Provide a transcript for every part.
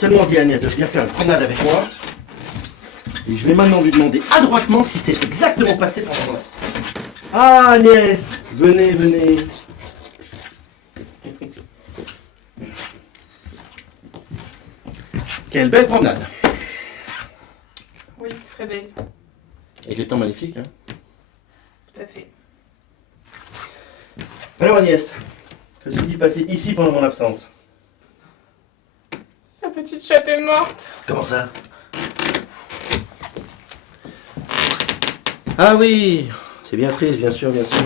seulement dit à Agnès de venir faire une promenade avec moi. Et je vais maintenant lui demander adroitement ce qui s'est exactement passé pendant mon absence. Ah Agnès, venez, venez. Quelle belle promenade. Oui, très belle. Et quel temps magnifique, hein. Tout à fait. Alors Agnès, que s'est-il passé ici pendant mon absence? La petite chatte est morte. Comment ça? Ah oui, c'est bien triste, bien sûr, bien sûr.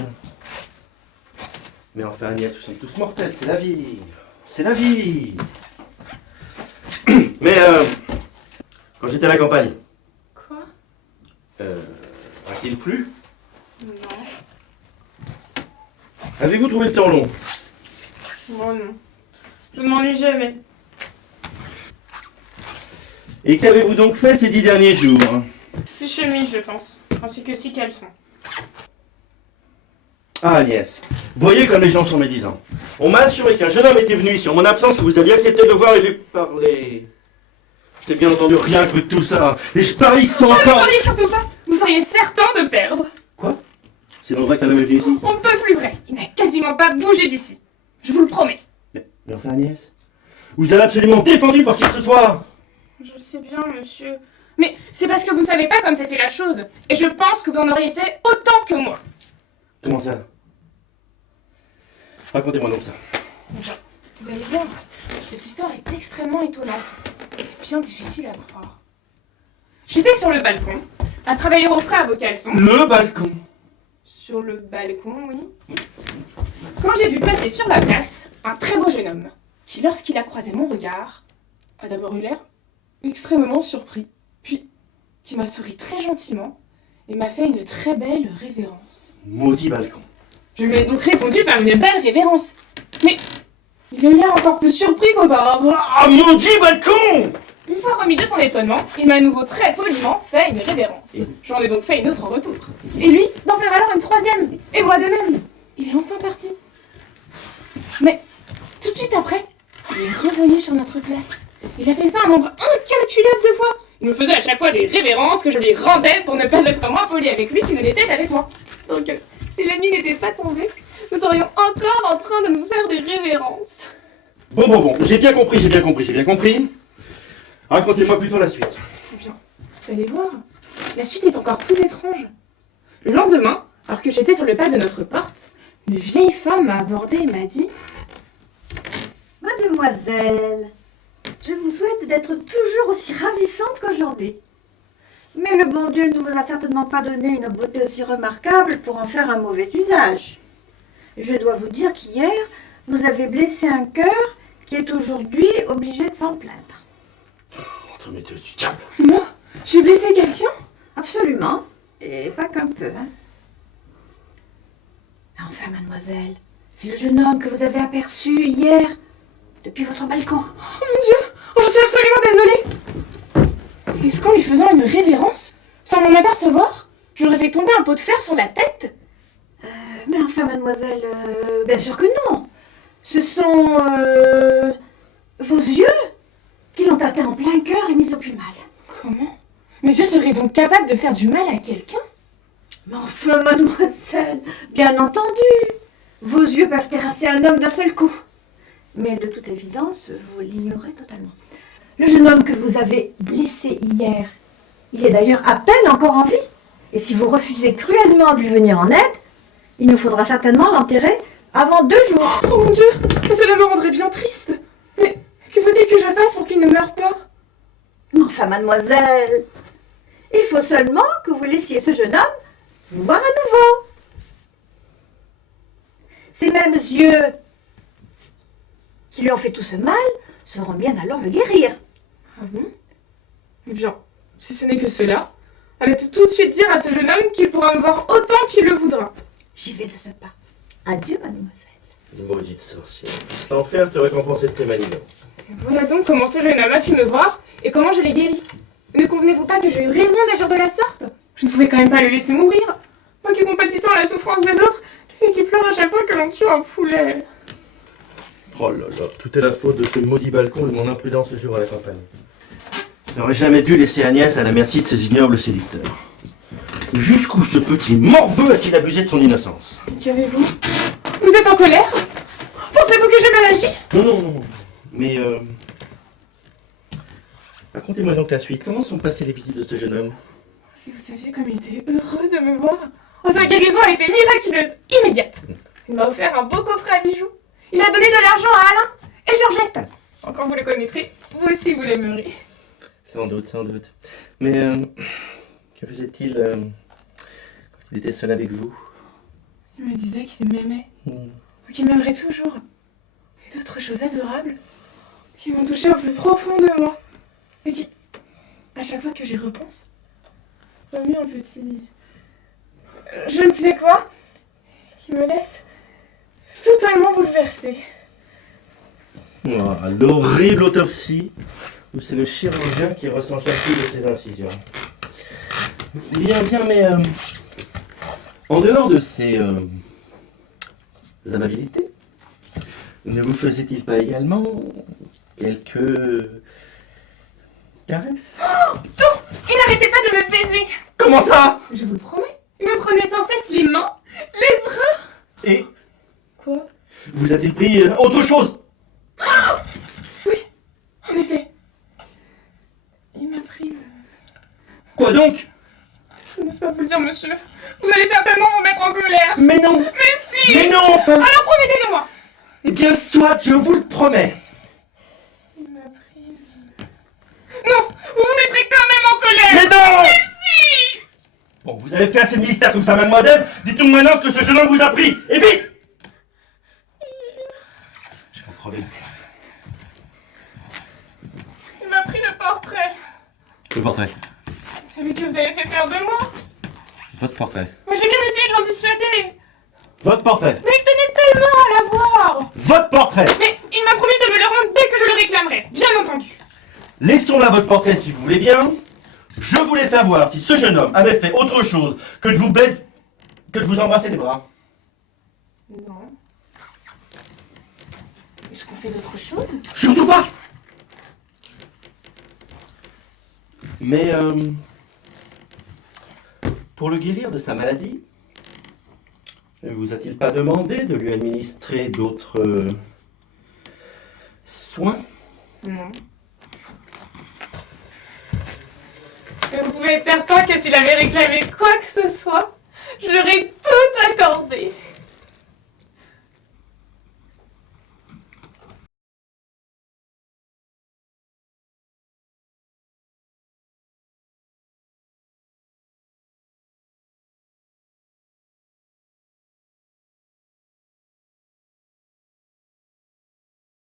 Mais enfin Agnès, nous sommes tous mortels, c'est la vie. C'est la vie. Mais quand j'étais à la campagne, Quoi? a-t-il plu? Non. Avez-vous trouvé le temps long? Moi non. Je ne m'ennuie jamais. Et qu'avez-vous donc fait ces 10 derniers jours? 6 chemises, je pense. Ainsi que 6 caleçons. Ah Agnès, voyez comme les gens sont médisants. On m'a assuré qu'un jeune homme était venu ici en mon absence, que vous aviez accepté de le voir et lui parler. Je n'ai bien entendu rien que de tout ça. Et je parie que c'est Ne encore... parlez surtout pas. Vous seriez certain de perdre. Quoi? C'est donc vrai qu'un homme est venu ici? On ne peut plus vrai. Il n'a quasiment pas bougé d'ici. Je vous le promets. Mais enfin Agnès, vous avez absolument défendu pour qui que ce soit. Je sais bien, monsieur. Mais c'est parce que vous ne savez pas comme s'est fait la chose. Et je pense que vous en auriez fait autant que moi. Comment ça? Racontez-moi donc ça. Vous allez voir, cette histoire est extrêmement étonnante. Et bien difficile à croire. J'étais sur le balcon, à travailler au frais à vos caleçons. Le balcon. Sur le balcon, oui. Quand j'ai vu passer sur la place un très beau jeune homme, qui lorsqu'il a croisé mon regard, a d'abord eu l'air extrêmement surpris, puis qui m'a souri très gentiment et m'a fait une très belle révérence. Maudit balcon. Je lui ai donc répondu par une belle révérence. Mais il a eu l'air encore plus surpris qu'auparavant. Ah, maudit balcon! Une fois remis de son étonnement, il m'a à nouveau très poliment fait une révérence. Et- J'en ai donc fait une autre en retour. Et lui, d'en faire alors une troisième. Et moi de même. Il est enfin parti. Mais tout de suite après, il est revenu sur notre place. Il a fait ça un nombre incalculable de fois. Il me faisait à chaque fois des révérences que je lui rendais pour ne pas être moins poli avec lui qu'il ne l'était avec moi. Donc, si la nuit n'était pas tombée, nous serions encore en train de nous faire des révérences. Bon, j'ai bien compris. Racontez-moi plutôt la suite. Eh bien, vous allez voir, la suite est encore plus étrange. Le lendemain, alors que j'étais sur le pas de notre porte, une vieille femme m'a abordée et m'a dit Mademoiselle, je vous souhaite d'être toujours aussi ravissante qu'aujourd'hui. Mais le bon Dieu ne vous a certainement pas donné une beauté aussi remarquable pour en faire un mauvais usage. Je dois vous dire qu'hier, vous avez blessé un cœur qui est aujourd'hui obligé de s'en plaindre. Entre mes deux du diable. Moi, j'ai blessé quelqu'un? Absolument, et pas qu'un peu, hein. Mais enfin, mademoiselle, c'est le jeune homme que vous avez aperçu hier, depuis votre balcon. Oh mon Dieu, je suis absolument désolée. Est-ce qu'en lui faisant une révérence, sans m'en apercevoir, j'aurais fait tomber un pot de fleurs sur la tête? Mais enfin, mademoiselle, bien sûr que non. Ce sont vos yeux qui l'ont atteint en plein cœur et mis au plus mal. Comment? Mes yeux seraient donc capables de faire du mal à quelqu'un? Mais enfin, mademoiselle, bien entendu, vos yeux peuvent terrasser un homme d'un seul coup. Mais de toute évidence, vous l'ignorez totalement. Le jeune homme que vous avez blessé hier, il est d'ailleurs à peine encore en vie. Et si vous refusez cruellement de lui venir en aide, il nous faudra certainement l'enterrer avant 2 jours. Oh mon Dieu, mais cela me rendrait bien triste. Mais que faut-il que je fasse pour qu'il ne meure pas? Mais enfin, mademoiselle, il faut seulement que vous laissiez ce jeune homme vous voir à nouveau. Ces mêmes yeux qui lui ont fait tout ce mal sauront bien alors le guérir. Ah bon? Eh bien, si ce n'est que cela, allez tout de suite dire à ce jeune homme qu'il pourra me voir autant qu'il le voudra. J'y vais de ce pas. Adieu, mademoiselle. Maudite sorcière. Puisse l'enfer te récompenser de tes manigances. Voilà donc comment ce jeune homme a pu me voir et comment je l'ai guéri. Ne convenez-vous pas que j'ai eu raison d'agir de la sorte? Je ne pouvais quand même pas le laisser mourir. Moi qui compatis tant à la souffrance des autres et qui pleure à chaque fois que l'on tue un poulet. Oh là là, tout est la faute de ce maudit balcon et de mon imprudence ce jour à la campagne. Je n'aurais jamais dû laisser Agnès à la merci de ces ignobles séducteurs. Jusqu'où ce petit morveux a-t-il abusé de son innocence? Qu'avez-vous? Vous êtes en colère? Pensez-vous que j'ai mal agi? Non. Mais racontez-moi donc la suite. Comment sont passées les visites de ce jeune homme? Si vous saviez comme il était heureux de me voir. Oh, sa guérison a été miraculeuse, immédiate. Il m'a offert un beau coffret à bijoux. Il a donné de l'argent à Alain et Georgette. Quand vous le connaîtrez, vous aussi vous l'aimerez. Sans doute. Mais que faisait-il quand il était seul avec vous? Il me disait qu'il m'aimait, qu'il m'aimerait toujours. Et d'autres choses adorables qui m'ont touché au plus profond de moi. Et qui, à chaque fois que j'y repense, remet un petit... je ne sais quoi, qui me laisse totalement bouleversée. Oh, l'horrible autopsie où c'est le chirurgien qui ressent chacune de ses incisions. Bien, mais en dehors de ces amabilités, ne vous faisait-il pas également quelques caresses? Oh, tout! Il n'arrêtait pas de me baiser. Comment ça? Je vous le promets. Il me prenait sans cesse les mains, les bras. Et Quoi? vous a-t-il pris autre chose? Oui, en effet. Il m'a pris le... Quoi donc? Je n'ose pas vous le dire, monsieur. Vous allez certainement vous mettre en colère. Mais non! Mais si! Mais non, enfin! Alors promettez-le-moi. Eh bien, soit, je vous le promets! Il m'a pris le... Non, vous vous mettrez quand même en colère. Mais non! Mais si! Bon, vous avez fait assez de mystère comme ça, mademoiselle. Dites-nous maintenant ce que ce jeune homme vous a pris. Et vite! Je vais en crever. Il m'a pris le portrait. Le portrait. Celui que vous avez fait faire de moi. Votre portrait. Mais j'ai bien essayé de l'en dissuader. Votre portrait. Mais il tenait tellement à l'avoir. Votre portrait. Mais il m'a promis de me le rendre dès que je le réclamerai. Bien entendu. Laissons là votre portrait si vous voulez bien. Je voulais savoir si ce jeune homme avait fait autre chose que de vous baiser, que de vous embrasser les bras. Non. Est-ce qu'on fait d'autres choses? Surtout pas! Mais pour le guérir de sa maladie, ne vous a-t-il pas demandé de lui administrer d'autres soins? Non. Mais vous pouvez être certain que s'il avait réclamé quoi que ce soit, je lui aurais tout accordé.